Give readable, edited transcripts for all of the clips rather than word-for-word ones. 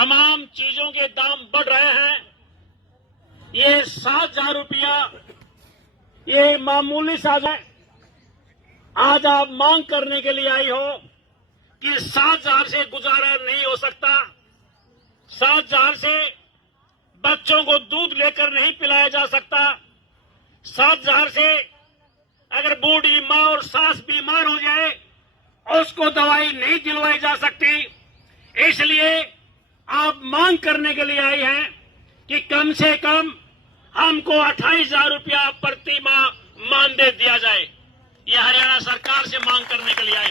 तमाम चीजों के दाम बढ़ रहे हैं। ये 7,000 रुपया ये मामूली साज है। आज आप मांग करने के लिए आई हो कि 7,000 से गुजारा नहीं हो सकता, 7,000 से बच्चों को दूध लेकर नहीं पिलाया जा सकता, 7,000 से अगर बूढ़ी माँ और सास बीमार हो जाए उसको दवाई नहीं दिलवाई जा सकती। इसलिए आप मांग करने के लिए आई हैं कि कम से कम हमको 28,000 रुपया प्रति माह मानदेय दिया जाए। ये हरियाणा सरकार से मांग करने के लिए आए।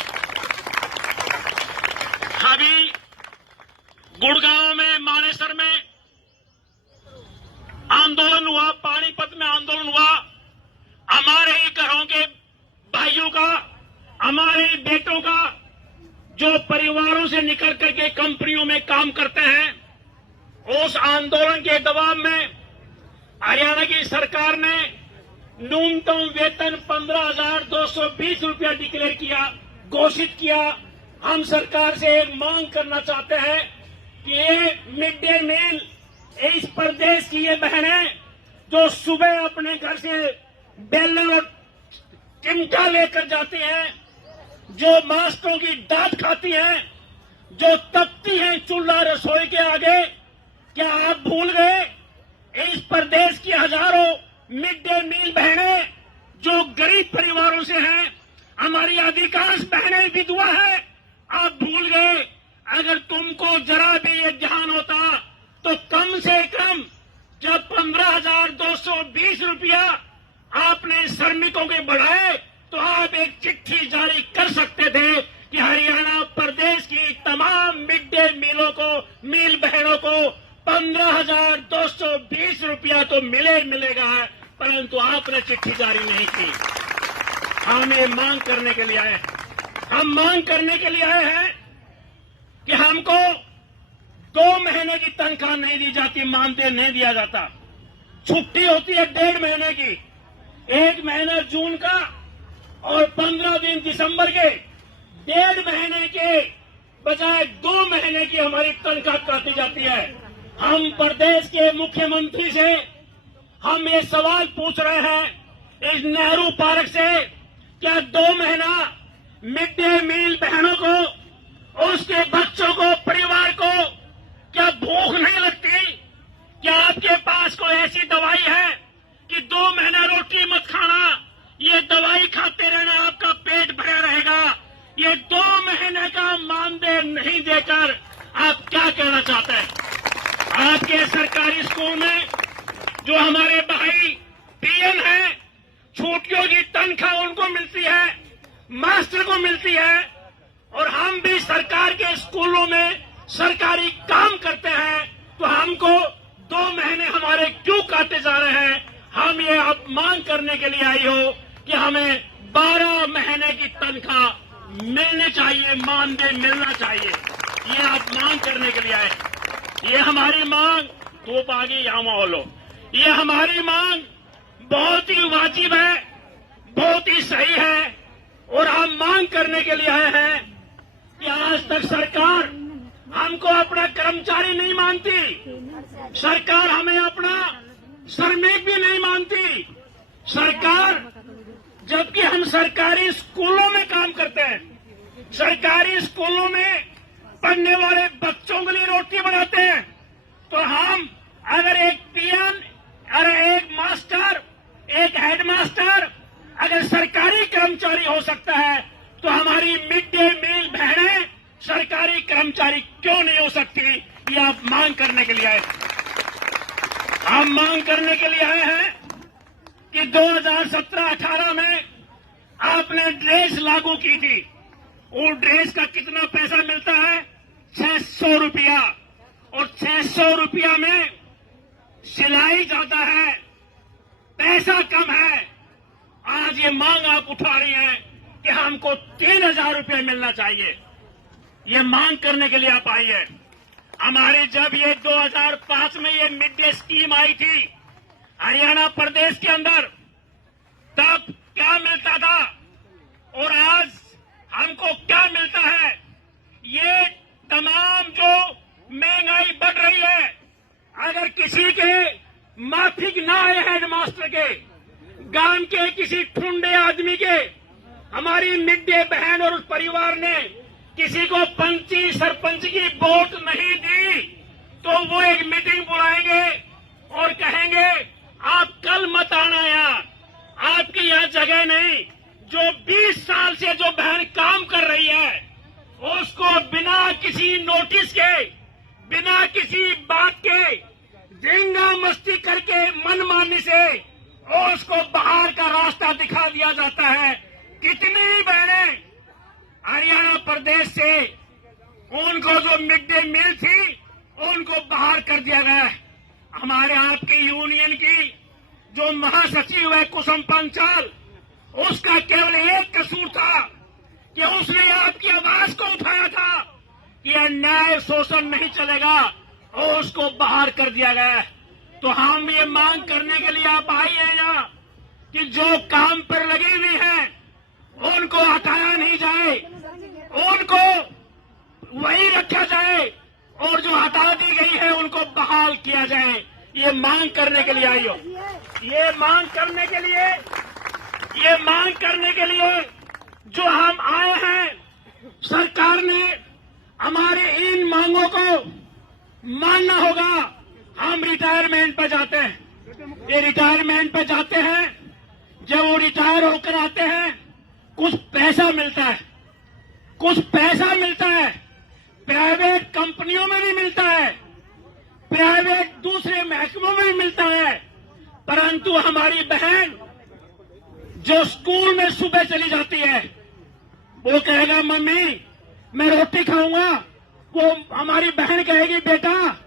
अभी गुड़गांव में, मानेसर में आंदोलन हुआ, पानीपत में आंदोलन हुआ। हमारे ही घरों के भाइयों का, हमारे बेटों का, जो परिवारों से निकल करके कंपनियों में काम करते हैं, उस आंदोलन के दबाव में हरियाणा की सरकार ने न्यूनतम वेतन 15,220 रुपया डिक्लेयर किया, घोषित किया। हम सरकार से एक मांग करना चाहते हैं कि ये मिड डे मील, इस प्रदेश की ये बहनें जो सुबह अपने घर से बेलन और चिमटा लेकर जाती हैं, जो मास्टरों की डांट खाती हैं, जो तपती हैं चूल्हा रसोई के आगे, क्या आप भूल गए इस प्रदेश की हजारों मिड डे मील बहनें जो गरीब परिवारों से हैं, हमारी अधिकांश बहनें विधवा हैं। आप भूल गए? अगर तुमको जरा भी ये ध्यान होता तो कम से कम जब 15,220 रुपया आपने श्रमिकों के बढ़ाए तो आप एक चिट्ठी जारी कर सकते थे कि हरियाणा प्रदेश की तमाम मिड डे मीलों को, मील बहनों को 15,220 रुपया तो मिलेगा, परंतु आपने चिट्ठी जारी नहीं की। हम ये मांग करने के लिए आए हैं। हम मांग करने के लिए आए हैं कि हमको 2 महीने की तनख्वाह नहीं दी जाती, मानदेय नहीं दिया जाता। छुट्टी होती है 1.5 महीने की, 1 महीना जून का और 15 दिन दिसंबर के। 1.5 महीने के बजाय 2 महीने की हमारी तनख्वाह काटी जाती है। हम प्रदेश के मुख्यमंत्री से हम ये सवाल पूछ रहे हैं इस नेहरू पार्क से, क्या 2 महीना मिड डे मील बहनों को, उसके बच्चों को, परिवार को क्या भूख नहीं लगती? क्या आपके पास कोई ऐसी दवाई है कि 2 महीना रोटी मत खाना, ये दवाई खाते रहना, आपका पेट भरा रहेगा? ये 2 महीने का मानदेय नहीं देकर आप क्या कहना चाहते हैं? आपके सरकारी स्कूल में जो हमारे भाई पीएन हैं, छुट्टियों की तनख्वाह उनको मिलती है, मास्टर को मिलती है, और हम भी सरकार के स्कूलों में सरकारी काम करते हैं, तो हमको 2 महीने हमारे क्यों काटे जा रहे हैं? हम ये आप मांग करने के लिए आई हो कि हमें 12 महीने की तनख्वाह मिलनी चाहिए, मानदेय मिलना चाहिए। ये आप मांग करने के लिए आए। ये हमारी मांग, धूप आ गई यहाँ माहौलो, ये हमारी मांग बहुत ही वाजिब है, बहुत ही सही है, और हम मांग करने के लिए आए हैं कि आज तक सरकार हमको अपना कर्मचारी नहीं मानती, सरकार हमें अपना श्रमिक भी नहीं मानती। सरकार, जबकि हम सरकारी स्कूलों में काम करते हैं, सरकारी स्कूलों में पढ़ने वाले बच्चों के लिए रोटी बनाते हैं, तो हम अगर एक पीएन, अगर एक मास्टर, एक हेडमास्टर अगर सरकारी कर्मचारी हो सकता है, तो हमारी मिड डे मील बहनें सरकारी कर्मचारी क्यों नहीं हो सकती? ये आप मांग करने के लिए आए। हम मांग करने के लिए आए हैं कि 2017-18 में आपने ड्रेस लागू की थी। वो ड्रेस का कितना पैसा मिलता है? 600 रुपया, और 600 रुपया में सिलाई ज्यादा है, पैसा कम है। आज ये मांग आप उठा रही हैं कि हमको 3,000 रुपया मिलना चाहिए। ये मांग करने के लिए आप आई है। हमारे जब ये 2005 में ये मिड डे स्कीम आई थी हरियाणा प्रदेश के अंदर, तब क्या मिलता था और आज हमको क्या मिलता है? ये तमाम जो महंगाई बढ़ रही है। अगर किसी के माफिक ना आए हेडमास्टर के, गांव के किसी ठुंडे आदमी के, हमारी मिड डे बहन और उस परिवार ने किसी को पंची सरपंच की वोट नहीं दी, तो वो एक मीटिंग बुलाएंगे और कहेंगे आप कल मत आना यहाँ, आपकी यहाँ जगह नहीं। जो 20 साल से जो बहन काम कर रही है उसको बिना किसी नोटिस के, बिना किसी बात के, डेंगा मस्ती करके मनमानी से उसको बाहर का रास्ता दिखा दिया जाता है। कितनी बहनें हरियाणा प्रदेश से उनको जो मिड डे मील थी उनको बाहर कर दिया गया है। हमारे आपकी यूनियन की जो महासचिव है कुसुम पंचाल, उसका केवल एक कसूर था कि उसने आपकी आवाज को उठाया था कि अन्याय शोषण नहीं चलेगा और उसको बाहर कर दिया गया है। तो हम ये मांग करने के लिए आप आए हैं यहाँ कि जो काम पर लगी हुई है उनको हटाया नहीं जाए, उनको वही रखा जाए और जो हटा दी गई है उनको बहाल किया जाए। ये मांग करने के लिए आई हो, ये मांग करने के लिए जो हम आए हैं। सरकार ने हमारे इन मांगों को मानना होगा। हम रिटायरमेंट पर जाते हैं, ये रिटायरमेंट पर जाते हैं, जब वो रिटायर होकर आते हैं कुछ पैसा मिलता है, प्राइवेट कंपनियों में भी मिलता है, प्राइवेट दूसरे महकमों में भी मिलता है। परंतु हमारी बहन जो स्कूल में सुबह चली जाती है, वो कहेगा मम्मी मैं रोटी खाऊंगा, वो हमारी बहन कहेगी बेटा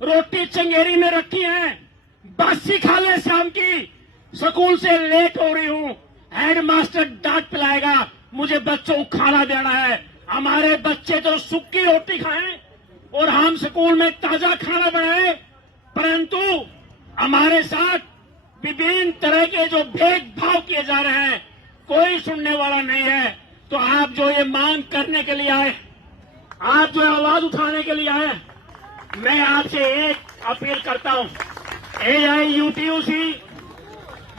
रोटी चंगेरी में रखी है, बासी खा ले शाम की, स्कूल से लेट हो रही हूं, हेडमास्टर डांट पिलाएगा, मुझे बच्चों को खाना देना है। हमारे बच्चे तो सूखी रोटी खाएं और हम स्कूल में ताजा खाना बनाएं, परंतु हमारे साथ विभिन्न तरह के जो भेदभाव किए जा रहे हैं कोई सुनने वाला नहीं है। तो आप जो ये मांग करने के लिए आए, आप जो आवाज उठाने के लिए आए, मैं आपसे एक अपील करता हूं, AIUTUC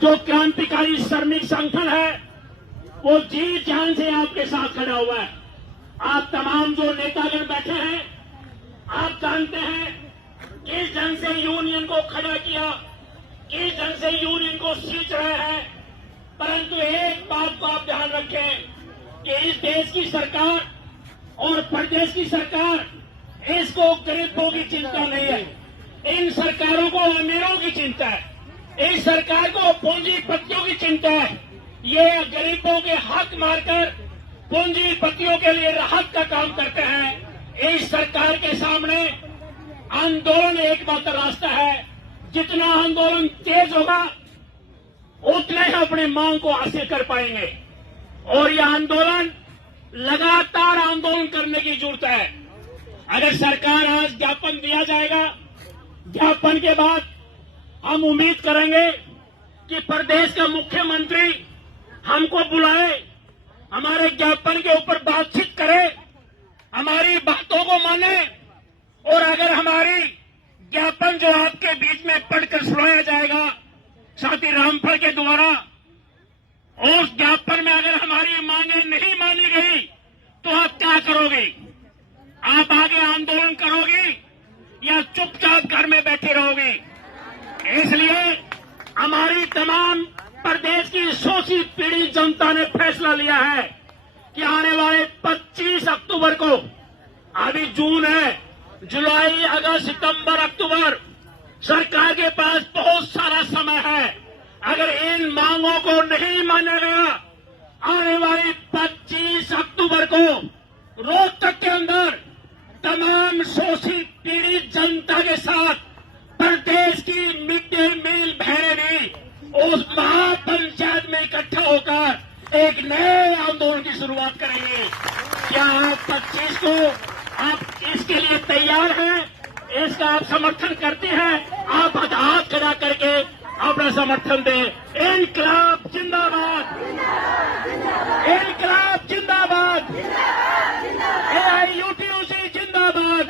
जो क्रांतिकारी श्रमिक संगठन है वो जी जान से आपके साथ खड़ा हुआ है। आप तमाम जो नेतागण बैठे हैं, आप जानते हैं किस ढंग से यूनियन को खड़ा किया, किस ढंग से यूनियन को सींच रहे हैं। परंतु एक बात को आप ध्यान रखें कि इस देश की सरकार और प्रदेश की सरकार, इसको गरीबों की चिंता नहीं है, इन सरकारों को अमीरों की चिंता है, इस सरकार को पूंजीपतियों की चिंता है। ये गरीबों के हक मारकर पूंजीपतियों के लिए राहत का काम करते हैं। इस सरकार के सामने आंदोलन एकमात्र रास्ता है। जितना आंदोलन तेज होगा उतने ही अपनी मांग को हासिल कर पाएंगे और यह आंदोलन लगातार आंदोलन करने की जरूरत है। अगर सरकार आज ज्ञापन दिया जाएगा, ज्ञापन के बाद हम उम्मीद करेंगे कि प्रदेश का मुख्यमंत्री हमको बुलाए, हमारे ज्ञापन के ऊपर बातचीत करे, हमारी बातों को माने और अगर हमारी ज्ञापन जो आपके बीच में पढ़कर सुनाया जाएगा साथी रामफल के द्वारा, उस ज्ञापन में अगर हमारी मांगे नहीं मानी गई तो आप क्या करोगे? आप आगे आंदोलन करोगे या चुपचाप घर में बैठे रहोगे? इसलिए हमारी तमाम प्रदेश की शोषित पीड़ित जनता ने फैसला लिया है कि आने वाले 25 अक्टूबर को, अभी जून है, जुलाई, अगस्त, सितंबर, अक्टूबर, सरकार के पास बहुत सारा समय है। अगर इन मांगों को नहीं माना गया, आने वाली 25 अक्टूबर को रोहतक के अंदर तमाम शोषित पीड़ित जनता के साथ प्रदेश की मिड डे मील बहनें भी उस महापंचायत में इकट्ठा होकर एक नए आंदोलन की शुरुआत करेंगे। क्या आप 25 को आप इसके लिए तैयार हैं? इसका आप समर्थन करते हैं? आप हाथ खड़ा करके अपना समर्थन दें। इनकलाब जिंदाबाद, इनकलाब जिंदाबाद, AIUTUC जिंदाबाद।